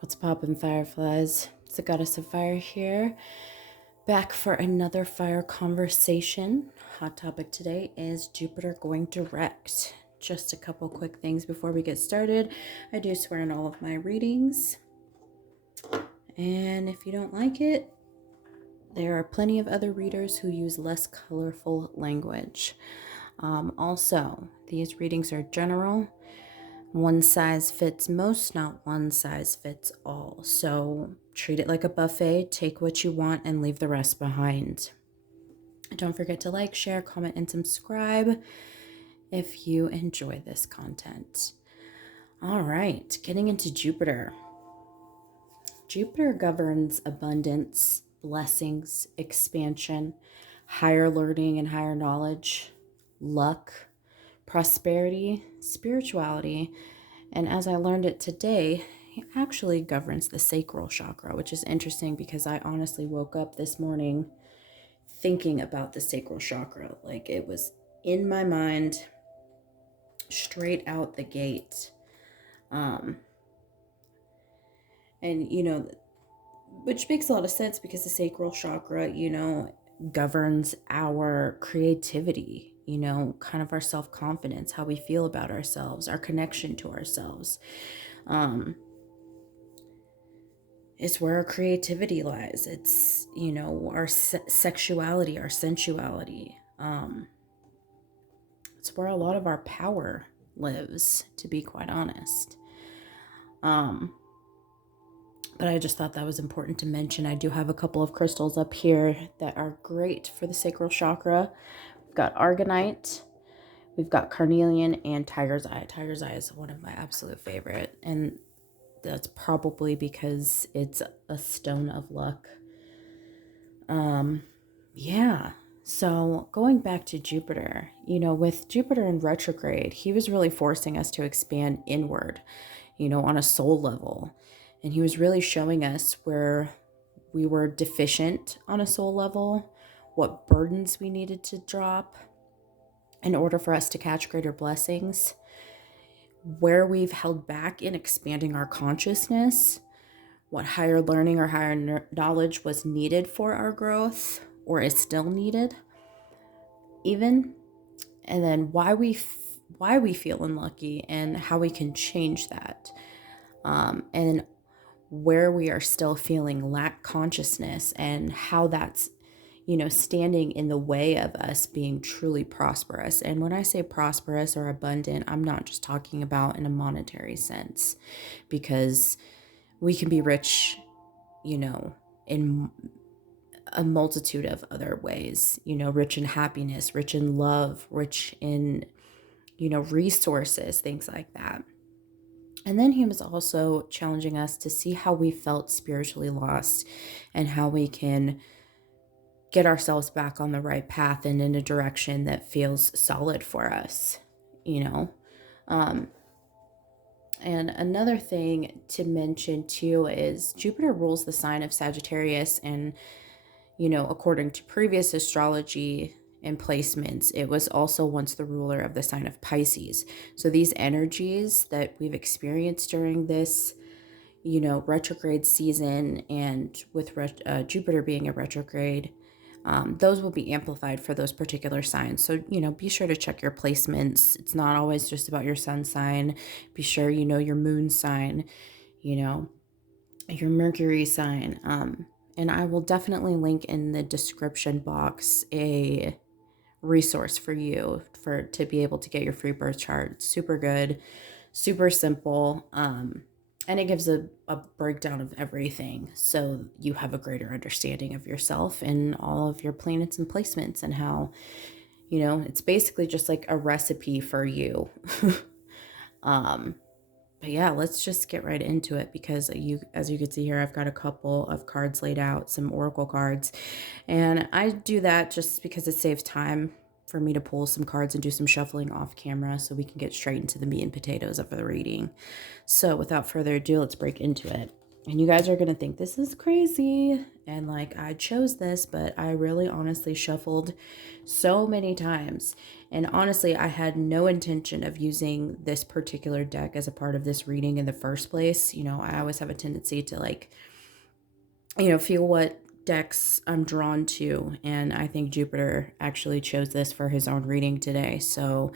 What's poppin', fireflies? It's the goddess of fire here, back for another fire conversation. Hot topic today is Jupiter going direct. Just a couple quick things before we get started. I do swear in all of my readings, and if you don't like it, there are plenty of other readers who use less colorful language. Also, these readings are general. One size fits most, not one size fits all. So treat it like a buffet, take what you want and leave the rest behind. Don't forget to like, share, comment, and subscribe if you enjoy this content. All right, getting into Jupiter. Jupiter governs abundance, blessings, expansion, higher learning and higher knowledge, luck, prosperity, spirituality, and as I learned it today, it actually governs the sacral chakra, which is interesting because I honestly woke up this morning thinking about the sacral chakra. Like it was in my mind straight out the gate. And which makes a lot of sense because the sacral chakra, governs our creativity, kind of our self-confidence, how we feel about ourselves, our connection to ourselves. It's where our creativity lies. It's, our sexuality, our sensuality. It's where a lot of our power lives, to be quite honest. But I just thought that was important to mention. I do have a couple of crystals up here that are great for the sacral chakra. We've got argonite, we've got carnelian, and tiger's eye. Tiger's eye is one of my absolute favorite, and that's probably because it's a stone of luck. Yeah. So going back to Jupiter, with Jupiter in retrograde, he was really forcing us to expand inward, on a soul level. And he was really showing us where we were deficient on a soul level, what burdens we needed to drop in order for us to catch greater blessings, where we've held back in expanding our consciousness, what higher learning or higher knowledge was needed for our growth or is still needed even, and then why we feel unlucky and how we can change that, and where we are still feeling lack consciousness and how that's standing in the way of us being truly prosperous. And when I say prosperous or abundant, I'm not just talking about in a monetary sense, because we can be rich, in a multitude of other ways, rich in happiness, rich in love, rich in, resources, things like that. And then he was also challenging us to see how we felt spiritually lost and how we can get ourselves back on the right path and in a direction that feels solid for us, And another thing to mention too is Jupiter rules the sign of Sagittarius, and according to previous astrology and placements, it was also once the ruler of the sign of Pisces. So these energies that we've experienced during this, retrograde season, and with Jupiter being a retrograde, those will be amplified for those particular signs. So, be sure to check your placements. It's not always just about your sun sign. Be sure you know your moon sign, your Mercury sign. And I will definitely link in the description box a resource for you to be able to get your free birth chart. It's super good, super simple. And it gives a breakdown of everything, so you have a greater understanding of yourself and all of your planets and placements, and how, it's basically just like a recipe for you. But yeah, let's just get right into it, because as you can see here, I've got a couple of cards laid out, some oracle cards, and I do that just because it saves time for me to pull some cards and do some shuffling off camera so we can get straight into the meat and potatoes of the reading. So without further ado, let's break into it. And you guys are going to think this is crazy, And like, I chose this, but I really honestly shuffled so many times. And honestly, I had no intention of using this particular deck as a part of this reading in the first place. You know, I always have a tendency to like, feel what decks I'm drawn to. And I think Jupiter actually chose this for his own reading today. So,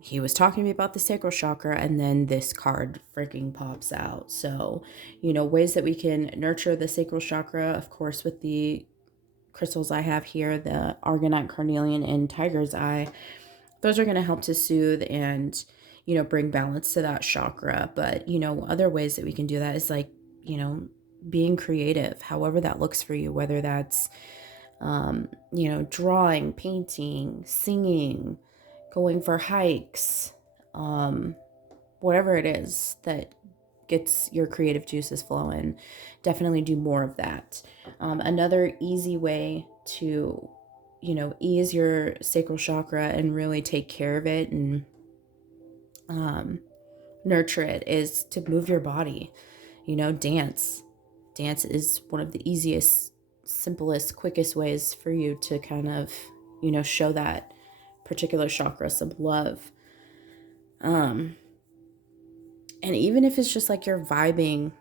he was talking to me about the sacral chakra, and then this card freaking pops out. So, ways that we can nurture the sacral chakra, of course, with the crystals I have here, the Argonite, Carnelian, and Tiger's Eye, those are going to help to soothe and, bring balance to that chakra. But, other ways that we can do that is like, being creative, however that looks for you, whether that's, drawing, painting, singing, going for hikes, whatever it is that gets your creative juices flowing, definitely do more of that. Another easy way to, ease your sacral chakra and really take care of it and nurture it is to move your body, dance. Dance is one of the easiest, simplest, quickest ways for you to kind of, show that particular chakra some love. And even if it's just like you're vibing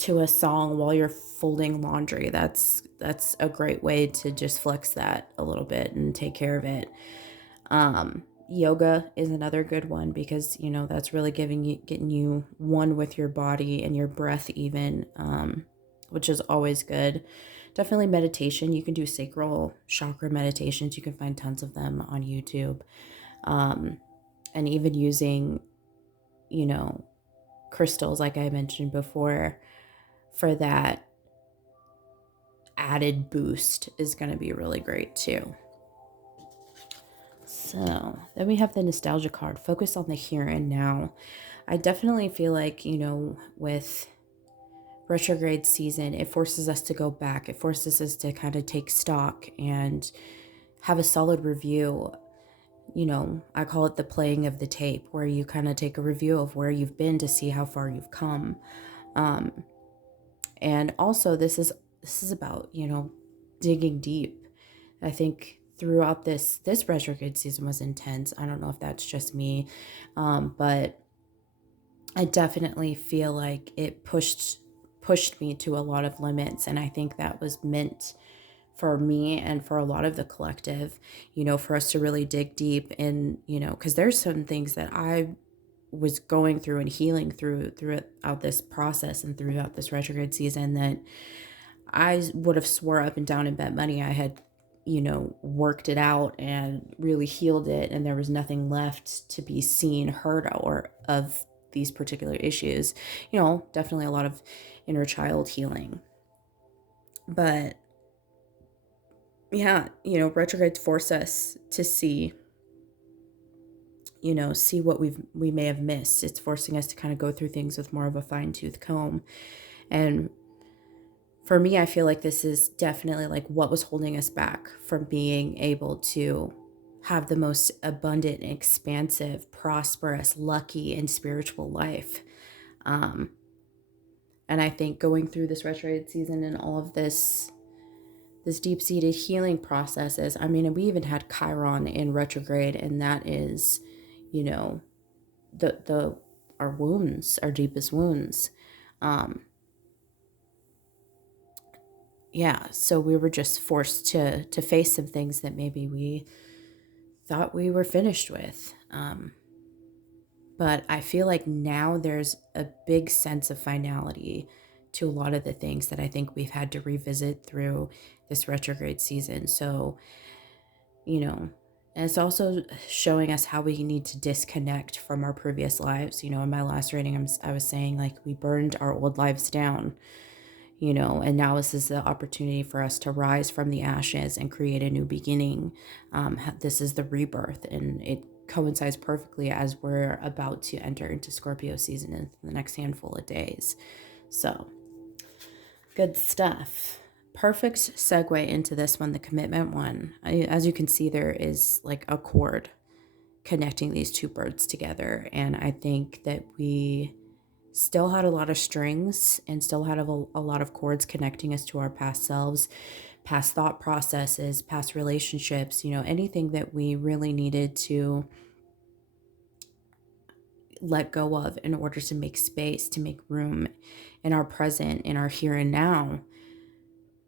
to a song while you're folding laundry, that's a great way to just flex that a little bit and take care of it. Yoga is another good one because, that's really getting you one with your body and your breath even, which is always good. Definitely meditation. You can do sacral chakra meditations. You can find tons of them on YouTube. And even using, crystals, like I mentioned before, for that added boost is going to be really great too. So then we have the nostalgia card, focus on the here and now. I definitely feel like, with retrograde season, it forces us to go back. It forces us to kind of take stock and have a solid review. I call it the playing of the tape, where you kind of take a review of where you've been to see how far you've come. And also this is about, digging deep. I think throughout this retrograde season was intense. I don't know if that's just me, but I definitely feel like it pushed me to a lot of limits, and I think that was meant for me and for a lot of the collective, for us to really dig deep and, because there's some things that I was going through and healing throughout this process and throughout this retrograde season that I would have swore up and down and bet money I had, worked it out and really healed it, and there was nothing left to be seen, heard, or of these particular issues. Definitely a lot of inner child healing. But yeah, retrogrades force us to see what we may have missed. It's forcing us to kind of go through things with more of a fine-tooth comb. And for me, I feel like this is definitely like what was holding us back from being able to have the most abundant, expansive, prosperous, lucky, and spiritual life. And I think going through this retrograde season and all of this deep-seated healing processes, I mean, we even had Chiron in retrograde, and that is, the our wounds, our deepest wounds. Yeah, so we were just forced to face some things that maybe we thought we were finished with. But I feel like now there's a big sense of finality to a lot of the things that I think we've had to revisit through this retrograde season. So, and it's also showing us how we need to disconnect from our previous lives. In my last reading, I was saying like we burned our old lives down, and now this is the opportunity for us to rise from the ashes and create a new beginning. This is the rebirth, and it coincides perfectly as we're about to enter into Scorpio season in the next handful of days. So, good stuff. Perfect segue into this one, the commitment one. As you can see, there is like a cord connecting these two birds together, and I think that we still had a lot of strings and still had a lot of cords connecting us to our past selves, past thought processes, past relationships, anything that we really needed to let go of in order to make space, to make room in our present, in our here and now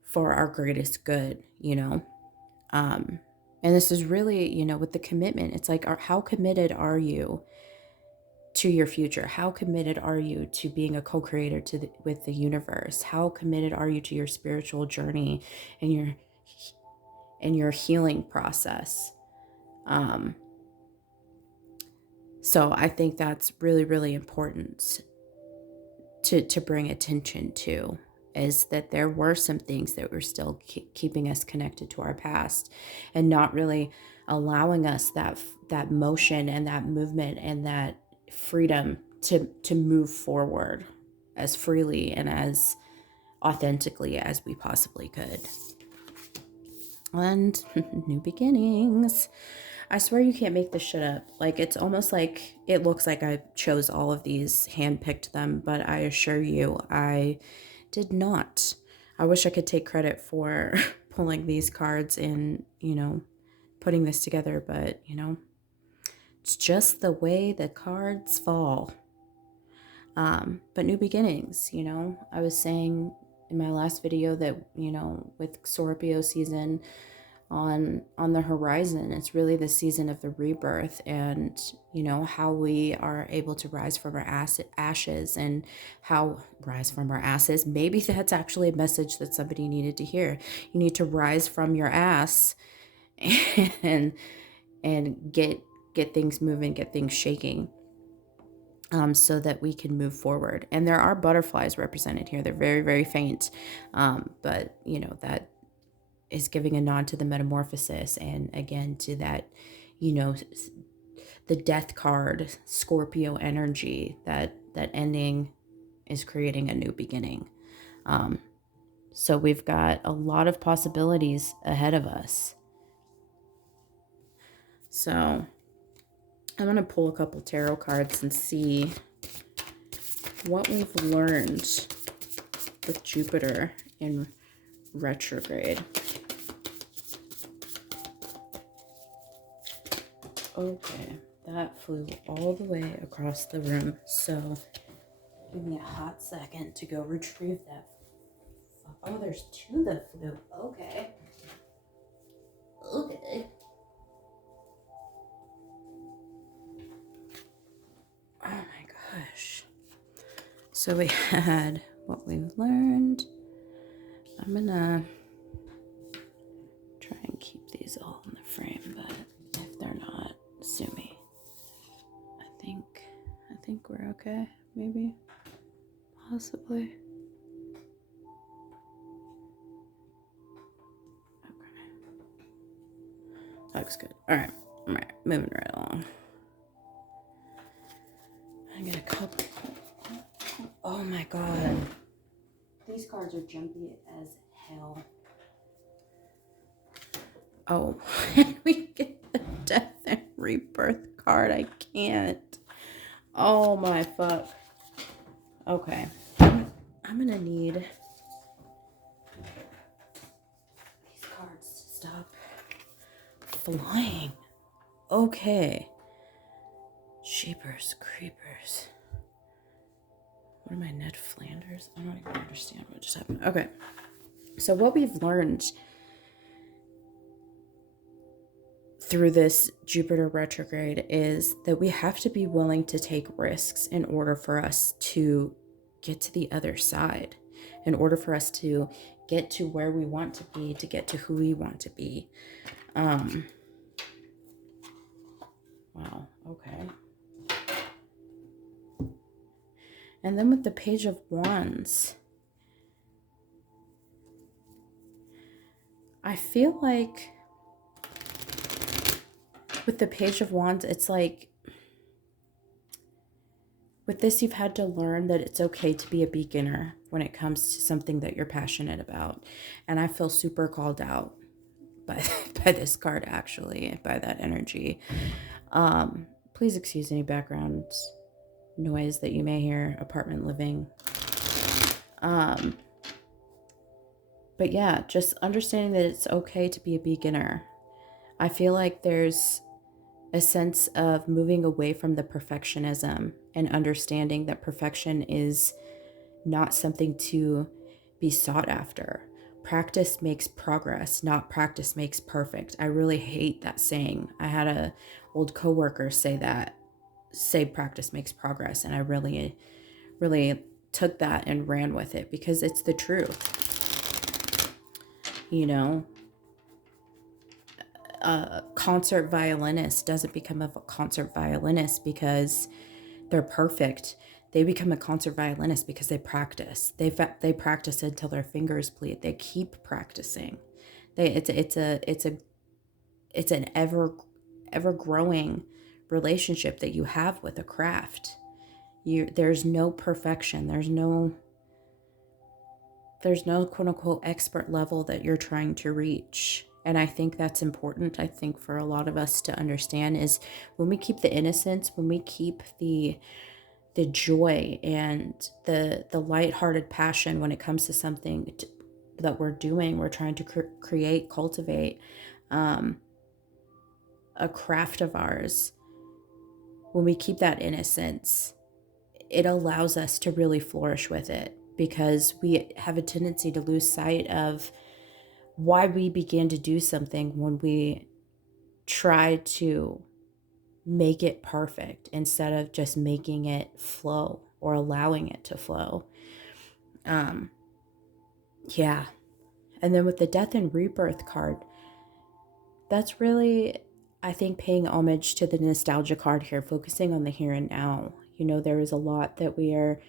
for our greatest good, And this is really, with the commitment, it's like, how committed are you to your future? How committed are you to being a co-creator with the universe? How committed are you to your spiritual journey and your healing process? So I think that's really, really important to bring attention to, is that there were some things that were still keeping us connected to our past and not really allowing us that motion and that movement and that freedom to move forward as freely and as authentically as we possibly could. And new beginnings. I swear you can't make this shit up. Like, it's almost like it looks like I chose all of these, handpicked them, but I assure you I did not. I wish I could take credit for pulling these cards and, putting this together, but, it's just the way the cards fall. But new beginnings, I was saying in my last video that, with Scorpio season on the horizon, it's really the season of the rebirth, and how we are able to rise from our ashes, and how rise from our asses, maybe that's actually a message that somebody needed to hear. You need to rise from your ass and get things moving, get things shaking, so that we can move forward. And there are butterflies represented here. They're very, very faint, but that is giving a nod to the metamorphosis, and again to that, the death card, Scorpio energy, that ending is creating a new beginning. So we've got a lot of possibilities ahead of us. So I'm going to pull a couple tarot cards and see what we've learned with Jupiter in retrograde. Okay, that flew all the way across the room, so give me a hot second to go retrieve that. Oh, there's two that flew. Okay. Oh my gosh. So we had what we've learned. I'm gonna try and keep these all in the frame, but if they're not, sue me. I think we're okay, maybe, possibly. Okay, looks good. All right, moving right along. I got a couple. Oh my god, these cards are jumpy as hell. Oh, we get the death and rebirth card. I can't. Oh my fuck. Okay. I'm gonna need these cards to stop flying. Okay. Jeepers creepers. What am I, Ned Flanders? I don't even understand what just happened. Okay. So what we've learned through this Jupiter retrograde is that we have to be willing to take risks in order for us to get to the other side, in order for us to get to where we want to be, to get to who we want to be. Wow, okay. And then with the Page of Wands, I feel like with the Page of Wands, it's like, with this, you've had to learn that it's okay to be a beginner when it comes to something that you're passionate about. And I feel super called out by this card, actually, by that energy. Please excuse any background noise that you may hear, apartment living. But yeah, just understanding that it's okay to be a beginner. I feel like there's a sense of moving away from the perfectionism and understanding that perfection is not something to be sought after. Practice makes progress, not practice makes perfect. I really hate that saying. I had a old coworker say practice makes progress, and I really took that and ran with it because it's the truth. You know, a concert violinist doesn't become a concert violinist because they're perfect. They become a concert violinist because they practice. They practice until their fingers bleed. They keep practicing. It's an ever growing relationship that you have with a craft. There's no perfection. There's no quote unquote expert level that you're trying to reach. And I think that's important. I think for a lot of us to understand is when we keep the innocence, when we keep the joy and the lighthearted passion when it comes to something that we're doing, we're trying to create, cultivate a craft of ours. When we keep that innocence, it allows us to really flourish with it, because we have a tendency to lose sight of why we began to do something when we try to make it perfect instead of just making it flow or allowing it to flow. Yeah. And then with the death and rebirth card, that's really, I think, paying homage to the nostalgia card here, focusing on the here and now. You know, there is a lot that we are,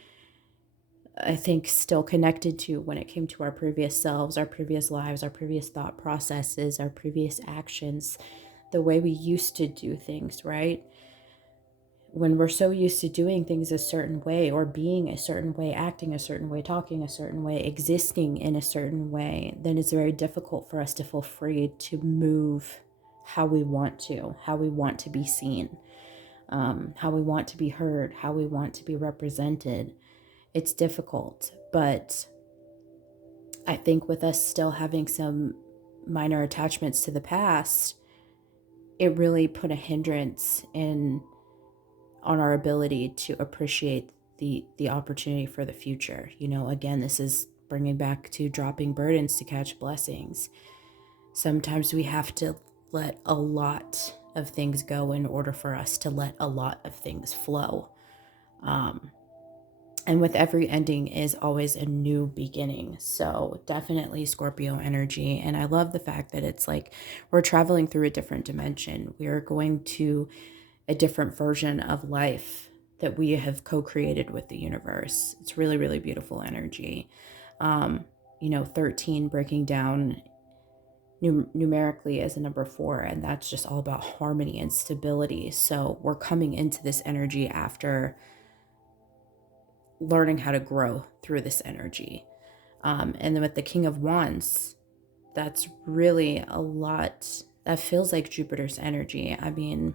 I think, still connected to when it came to our previous selves, our previous lives, our previous thought processes, our previous actions, the way we used to do things, right? When we're so used to doing things a certain way, or being a certain way, acting a certain way, talking a certain way, existing in a certain way, then it's very difficult for us to feel free to move how we want to be seen, how we want to be heard, how we want to be represented. It's difficult, but I think with us still having some minor attachments to the past, it really put a hindrance on our ability to appreciate the opportunity for the future. You know, again, this is bringing back to dropping burdens to catch blessings. Sometimes we have to let a lot of things go in order for us to let a lot of things flow. And with every ending is always a new beginning. So definitely Scorpio energy. And I love the fact that it's like we're traveling through a different dimension. We are going to a different version of life that we have co-created with the universe. It's really, really beautiful energy. 13 breaking down numerically as a number 4, and that's just all about harmony and stability. So we're coming into this energy after learning how to grow through this energy. And then with the King of Wands, that's really a lot. That feels like Jupiter's energy. I mean,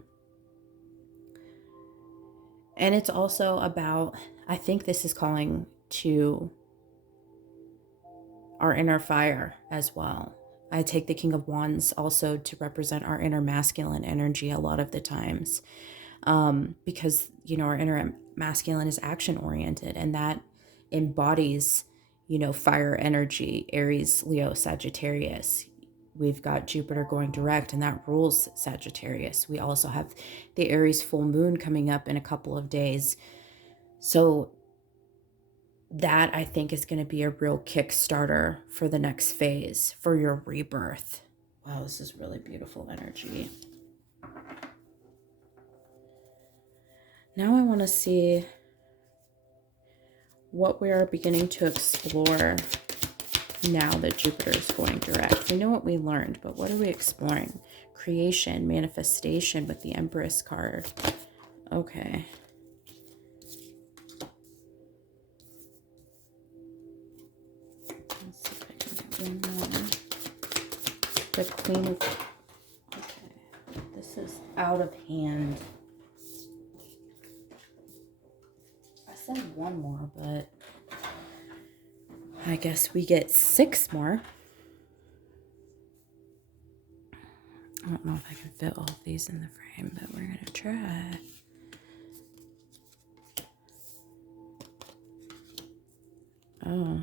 and it's also about, I think this is calling to our inner fire as well. I take the King of Wands also to represent our inner masculine energy a lot of the times, because, you know, our inner masculine is action oriented, and that embodies, you know, fire energy, Aries, Leo, Sagittarius. We've got Jupiter going direct, and that rules Sagittarius. We also have the Aries full moon coming up in a couple of days. So that, I think, is going to be a real Kickstarter for the next phase, for your rebirth. Wow, this is really beautiful energy. Now I want to see what we are beginning to explore now that Jupiter is going direct. We know what we learned, but what are we exploring? Creation, manifestation with the Empress card. Okay. Let's see if I can get one more. The Queen of... Okay. This is out of hand. one more, but I guess we get 6 more. I don't know if I can fit all of these in the frame, but we're going to try. Oh.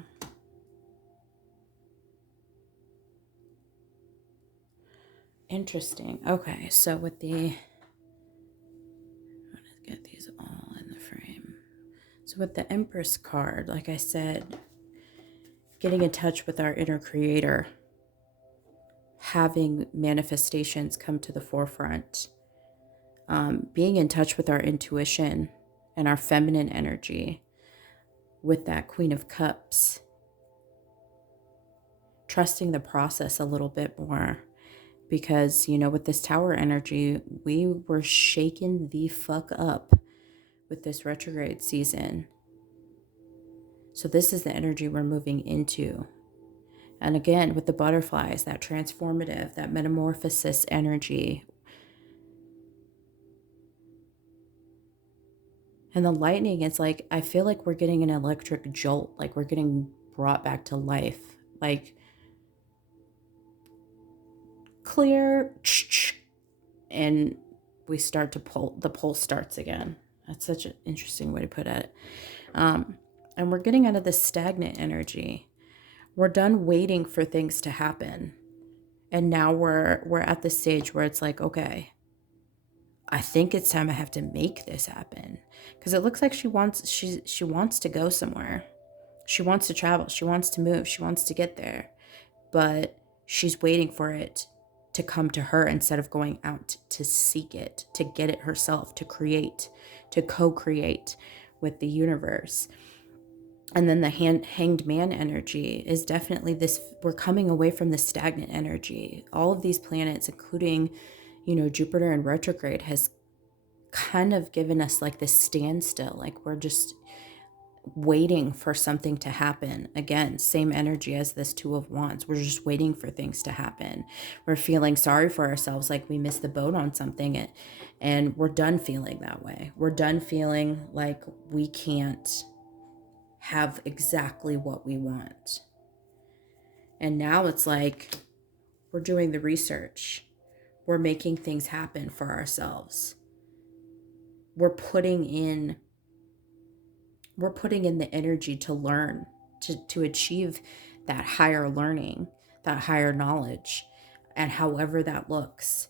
Interesting. Okay, so with the... I'm going to get these all in the frame. So with the Empress card, like I said, getting in touch with our inner creator, having manifestations come to the forefront, being in touch with our intuition and our feminine energy with that Queen of Cups, trusting the process a little bit more, because, you know, with this Tower energy, we were shaken the fuck up with this retrograde season. So this is the energy we're moving into. And again, with the butterflies, that transformative, that metamorphosis energy. And the lightning, it's like, I feel like we're getting an electric jolt, like we're getting brought back to life. Like, clear, and we start to pull, the pulse starts again. That's such an interesting way to put it. And we're getting out of this stagnant energy. We're done waiting for things to happen. And now we're at the stage where it's like, okay, I think it's time I have to make this happen. Because it looks like she wants to go somewhere. She wants to travel. She wants to move. She wants to get there. But she's waiting for it to come to her instead of going out to seek it, to get it herself, to create, to co-create with the universe. And then the hanged man energy is definitely this, we're coming away from the stagnant energy. All of these planets, including, you know, Jupiter in retrograde, has kind of given us like this standstill. Like we're just waiting for something to happen. Again, same energy as this Two of Wands. We're just waiting for things to happen. We're feeling sorry for ourselves, like we missed the boat on something, and we're done feeling that way. We're done feeling like we can't have exactly what we want. And now it's like we're doing the research. We're making things happen for ourselves. We're putting in the energy to learn, to achieve that higher learning, that higher knowledge, and however that looks.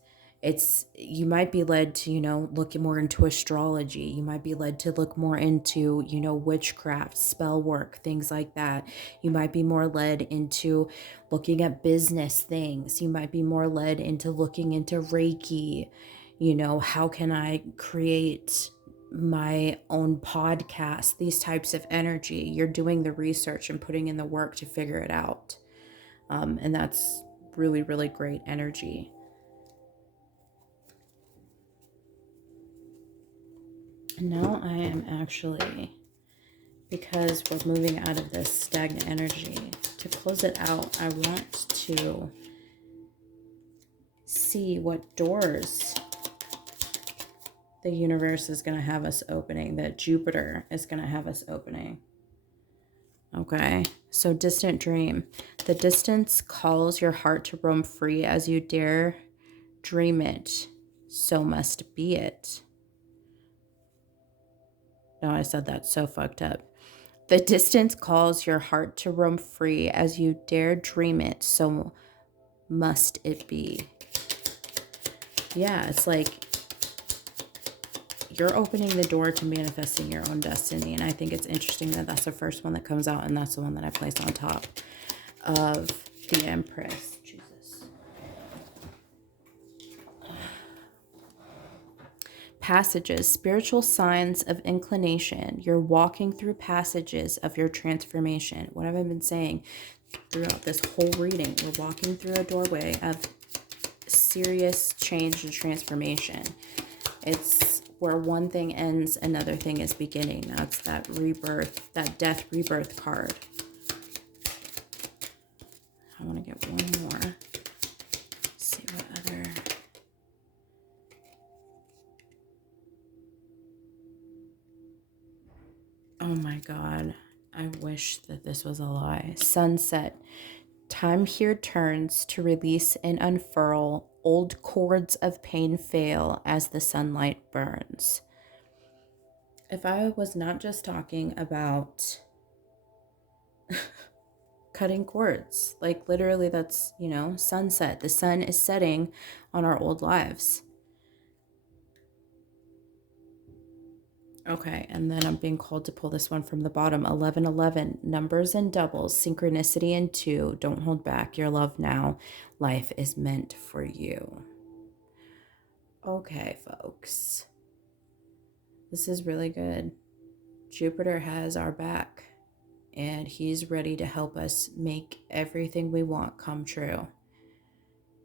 You might be led to, you know, look more into astrology. You might be led to look more into, you know, witchcraft, spell work, things like that. You might be more led into looking at business things. You might be more led into looking into Reiki. You know, how can I create my own podcast? These types of energy. You're doing the research and putting in the work to figure it out. And that's really, really great energy. And now I am actually, because we're moving out of this stagnant energy, to close it out, I want to see what doors the universe is going to have us opening, that Jupiter is going to have us opening. Okay, so distant dream. The distance calls your heart to roam free as you dare dream it. So must be it. No, I said that so fucked up. The distance calls your heart to roam free as you dare dream it. So must it be. Yeah, it's like you're opening the door to manifesting your own destiny. And I think it's interesting that that's the first one that comes out, and that's the one that I placed on top of the Empress. Jesus. Passages, spiritual signs of inclination. You're walking through passages of your transformation. What have I been saying throughout this whole reading? We're walking through a doorway of serious change and transformation. It's where one thing ends, another thing is beginning. That's that rebirth, that death rebirth card. I want to get one more. Let's see what other... Oh my God. wish that this was a lie. Sunset. Time here turns to release and unfurl. Old cords of pain fail as the sunlight burns. If I was not just talking about cutting cords, like literally that's, sunset. The sun is setting on our old lives. Okay, and then I'm being called to pull this one from the bottom. 1111, numbers and doubles, synchronicity and 2. Don't hold back your love now. Life is meant for you. Okay, folks. This is really good. Jupiter has our back, and he's ready to help us make everything we want come true.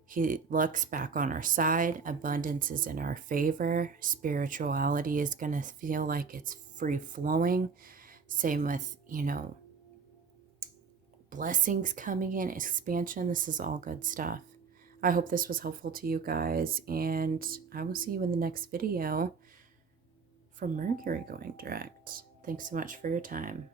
He looks back on our side. Abundance is in our favor. Spirituality is going to feel like it's free flowing. Same with, blessings coming in, expansion. This is all good stuff. I hope this was helpful to you guys, and I will see you in the next video from Mercury going direct. Thanks so much for your time.